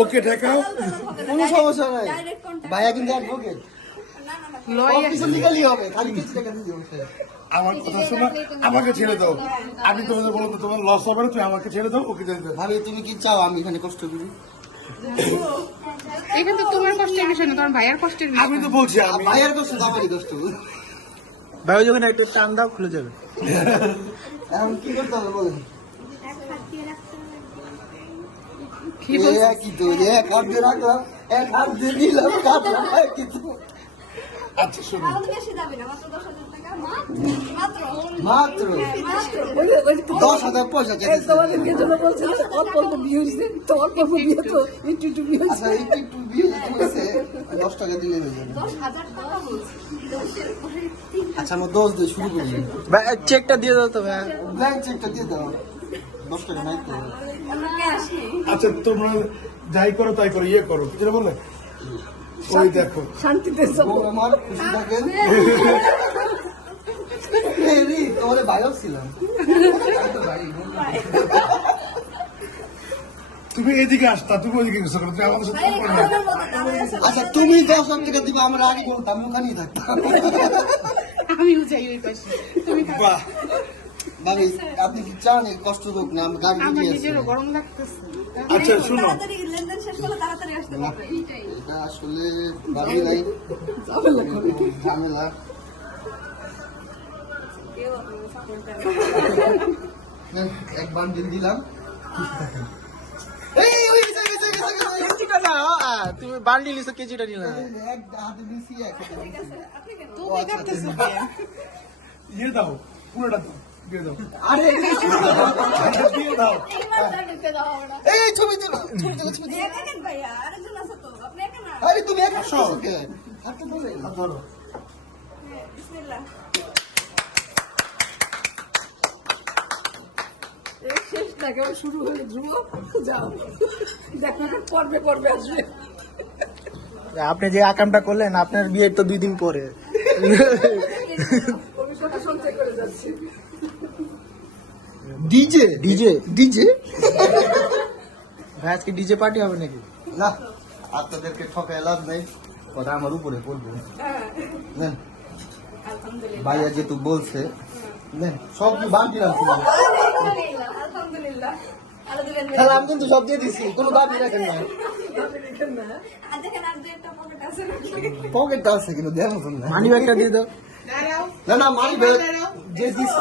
ওকে ঠেকাও, কোনো সমস্যা নাই। ভাইয়া কিন্তু অ্যাডভোকেট, অফিসে লিগালি হবে, খালি কিছু টাকা দিয়ে দিবে। আমার কথা শোনো, আমাকে ছেড়ে দাও। আমি তোমাদের বলো তো তোমার লস হবে না, তুমি আমাকে ছেড়ে দাও, ওকে ছেড়ে দাও। ভাবি তুমি কি চাও আমি এখানে কষ্ট করি? এখানে তো তোমার কষ্টের বিষয় না, তোমার ভাইয়ার কষ্টের বিষয়। আমি তো বলছি আমি ভাইয়ার কষ্ট আমারই কষ্ট। ভাই যখন একটু টান দাও খুলে যাবে। এখন কি করতে হবে বলেন? কি বলছো? কি তো এক হাত দিয়ে রাখলাম, এক হাত দিয়ে দিলাম, কাটলাম, কিছু আচ্ছা শোনো, মাত্র 10,000 পয়সা চেয়েছে। আচ্ছা একটু বিয়ে হয়েছে, 10 টাকা দিলে হয়ে যাবে। আচ্ছা আমরা 10 দিয়ে শুরু করি। ভাই চেকটা দিয়ে দাও তো ভাই। ব্ল্যাঙ্ক চেকটা দিয়ে দাও, 10 টাকা নাই তো। আচ্ছা তোমরা যাই করো তাই করো, ইয়ে করো, যেটা বললে ওই দেখো বউ আমার খুশি থাকেন। তোমাদের ভাইও ছিলাম। তুমি এদিকে আসতা, তুমি ওইদিকে গেছো কেন? তুমি আমাদের সাথে করো না। আচ্ছা তুমি 10,000 টাকা দিবা, আমরা আগে বলতাম, আমি ওখানেই থাকতাম। আমিও যাই ওই পাশে, তুমি থাকো। বাহ, ভাবি আপনি কি চান এই কষ্ট হোক না? আমি গাড়ি আমার দিয়ে নিজেরও গরম লাগতেছে। আচ্ছা শোনো, এটা আসলে ভাবি নাই ঝামেলা। এক বান্ডিল দিলাম। এই, ওই, গেছে, গেছে, গেছে, গেছে। কেজিটা না, তুমি বান্ডিল নিছো, কেজিটা নিলা। এক হাতে দিছি, এক হাতে দিছি। তুমি কাটতেছো কে? ইয়ে দাও, পুরোটা দাও, দিয়ে দাও, আরে দিয়ে দাও। এই ছবি তুলো, ছবি তুলো, ছবি তুলো। আরে তুমি এক হাতে দিছো কে? হাতে ধরে। ধরো, শুরু হয়ে ধ্রুব যাও দেখো পর্বে পর্বে আসবে। আপনি যে আকামটা করলেন, আপনার বিয়ের তো 2 দিন পরে। ভবিষ্যৎ সঞ্চয় করে যাচ্ছে। ডিজে ডিজে ডিজে ভাই আজকে ডিজে পার্টি হবে নাকি? না, আপনাদেরকে ঠকায় লাভ নেই, ওটা আমার উপরে পড়বে। নেন ভাইয়া যেহেতু বলছে, নেন সব কি বান্টি রাখছি। তাহলে আমি কিন্তু সব দিয়ে দিছি, কোনো দাবি রাখেন না। পকেটটা আছে কিন্তু দেওয়ার মতন না। মানি ব্যাগটা দিয়ে দাও। না না মানি ব্যাগ যে দিস।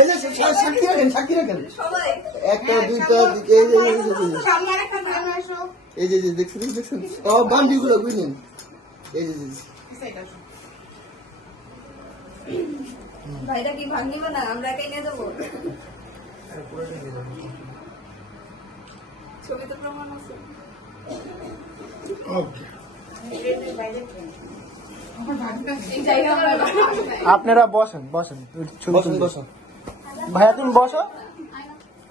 এই যে সাক্ষী রাখেন, সাক্ষী রাখেন। একটা দুইটা এই যে এই যে দেখছেন, দেখছেন বান্ডি গুলো বুঝলেন? এই যে ভাইটা কি ভাঙ নিবে না, আমরা একাই নিয়ে যাবো। ছবিতে প্রমাণ আছে। ওকে। আপনারা বসেন, বসেন, ছবি বসেন তুলতে। বসেন। ভাইয়া তুমি বসো,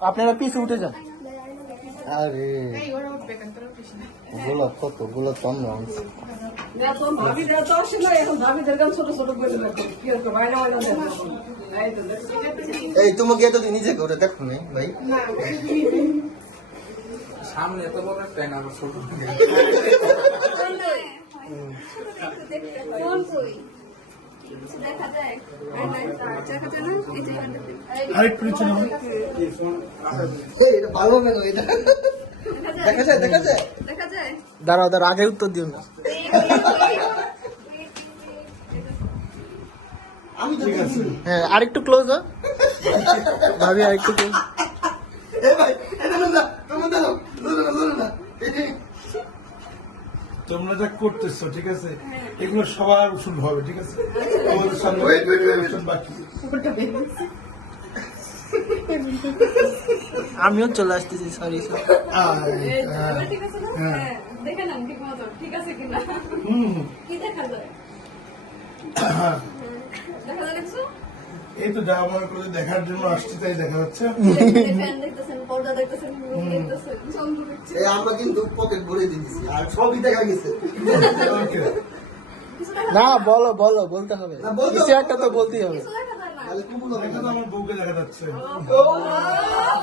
আপনারা পিছে উঠে যান। আরে গোলাপ কত গোলাপ তো আমরা আনছি। ভাবিরা তো আসে না, এখন ভাবিদের গান ছোট ছোট করে দেখো কি হতো, বাইরে বাইরে দেখো। এই তো দেখো। এই তোমাকে এতদিন নিজে করে দেখো নাই ভাই? সামনে এত বড় একটা না, ছোট। কোন কই? দেখা যায়? দেখা যায় না? এই যে এখানটাতে। আরেকটু নিচে নাও। এই এটা ভালো হবে না এটা। দেখা যায়, দেখা যায়। দেখা যায়? দাঁড়াও দাঁড়াও, আগে উত্তর দিও না। আমি তো দেখছি। হ্যাঁ আরেকটু ক্লোজ হও ভাবি, আরেকটু ক্লোজ। এই ভাই এটা না, তোমরা দাও, লড়ো না। তোমরা যা করতেছো ঠিক আছে, এগুলো সবার শুনতে হবে, ঠিক আছে? আমাদের সামনে Wait. অনুষ্ঠান বাকি। আমিও চলে আসতেছি, সরি স্যার। ঠিক আছে না? হ্যাঁ, দেখে নাও ঠিক মতো ঠিক আছে কিনা। কি দেখা যায়? দেখা যায় দেখছো? এই তো যা মনে করে দেখার জন্য আসছি তাই দেখা হচ্ছে। ফ্যান দেখতেছেন, পর্দা দেখতেছেন, রুম দেখতেছেন, চন্দ্র দেখছেন। এই আমরা কিন্তু পকেট ভরে দিয়েছি আর সবই দেখা গেছে। ওকে। কিছু দেখা না বলো বলো, বলতে হবে, না, বলতে কিছু একটা তো বলতেই হবে। কিছু দেখা যায় না। তাহলে কুকুর হবে দেখা না। তো আমার বউকে দেখা যাচ্ছে।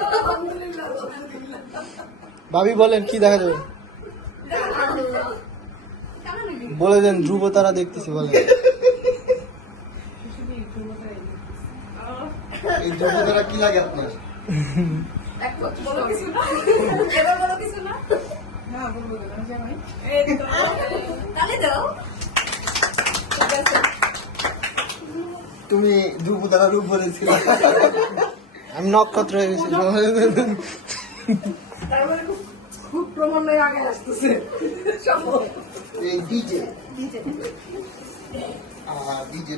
আলহামদুলিল্লাহ, আলহামদুলিল্লাহ। ভাবি বলেন কি দেখা যাবে? কেন নিবি? বলে দেন ধ্রুব তারা দেখতেছি বলেন। এই যোগ্যতাটা কি লাগে আপনার? বলো কিছু না এবার বলো কিছু না না বলবো না জামাই। এই তো তাহলে দাও ঠিক আছে তুমি ধ্রুবতারার উপরে ছিল। আমি নক্ষত্র হয়ে গেছি। তার মানে খুব ক্রমান্বয়ে আগে আসতেছে সব এই ডিজে দিতে ডিজে